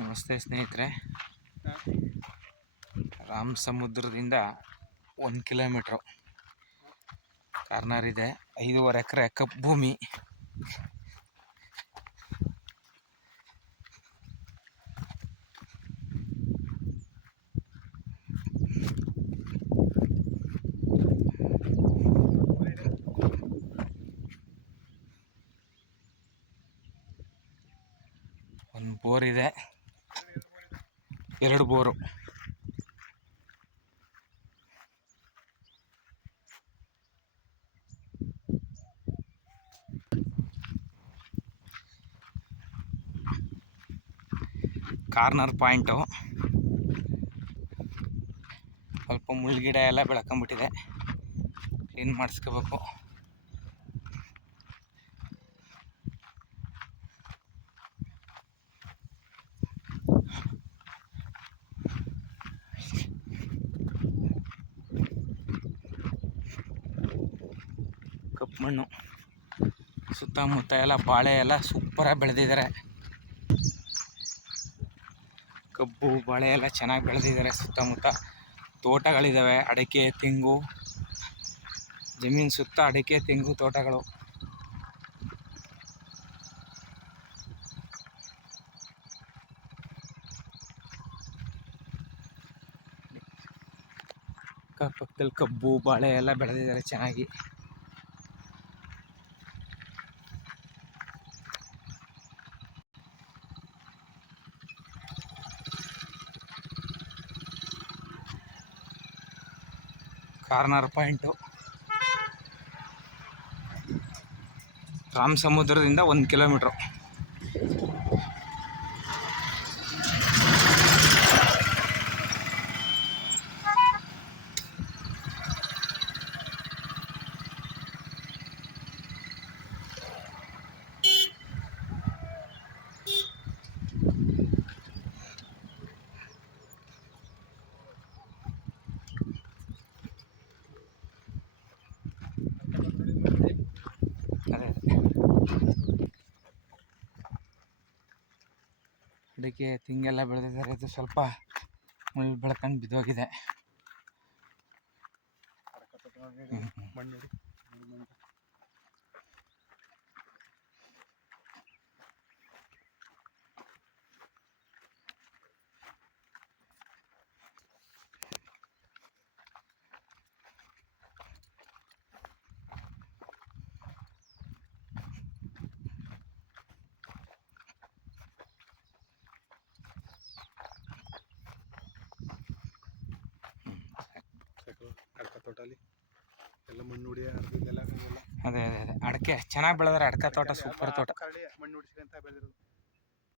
ನಮಸ್ತೆ ಸ್ನೇಹಿತರೆ. ರಾಮ ಸಮುದ್ರದಿಂದ ಒಂದು ಕಿಲೋಮೀಟ್ರು. ಕಾರ್ನರ್ ಇದೆ. ಐದೂವರೆ ಎಕರೆ ಕಪ್ ಭೂಮಿ. ಒಂದು ಬೋರ್ ಇದೆ. ಎರಡು ಬೋರು ಕಾರ್ನರ್ ಪಾಯಿಂಟು. ಸ್ವಲ್ಪ ಮುಳ್ಳುಗಿಡ ಎಲ್ಲ ಬೆಳ್ಕೊಂಬಿಟ್ಟಿದೆ. ಕ್ಲೀನ್ ಮಾಡಿಸ್ಕೋಬೇಕು. ಮಣ್ಣು. ಸುತ್ತಮುತ್ತ ಎಲ್ಲ ಬಾಳೆ ಎಲ್ಲ ಸೂಪರಾಗಿ ಬೆಳೆದಿದ್ದಾರೆ ಕಬ್ಬು, ಬಾಳೆ ಎಲ್ಲ ಚೆನ್ನಾಗಿ ಬೆಳೆದಿದ್ದಾರೆ ಸುತ್ತಮುತ್ತ. ತೋಟಗಳಿದ್ದಾವೆ ಅಡಿಕೆ, ತೆಂಗು. ಜಮೀನು ಸುತ್ತ ಅಡಿಕೆ, ತೆಂಗು ತೋಟಗಳು. ಅಕ್ಕಪಕ್ಕದಲ್ಲಿ ಕಬ್ಬು, ಬಾಳೆ ಎಲ್ಲ ಬೆಳೆದಿದ್ದಾರೆ ಚೆನ್ನಾಗಿ. Corner point. ರಾಮ್ ಸಮುದ್ರದಿಂದ ಒಂದು ಕಿಲೋಮೀಟ್ರು. ಅಡಿಕೆ ತಿಂಗೆಲ್ಲ ಬೆಳೆದಿದ್ದಾರೆ ಇದು ಸ್ವಲ್ಪ ಮುಳ್ಳು ಬೆಳ್ಕೊಂಡು ಬಿದ್ದೋಗಿದೆ. ಮಣ್ಣು ಅದೇ ಅದೇ ಅದೇ. ಅಡಕೆ ಚೆನ್ನಾಗಿ ಬೆಳೆದ್ರೆ ಅಡಕೆ ತೋಟ ಸೂಪರ್ ತೋಟ. ಮಣ್ಣು ಬೆಳೆದಿರೋದು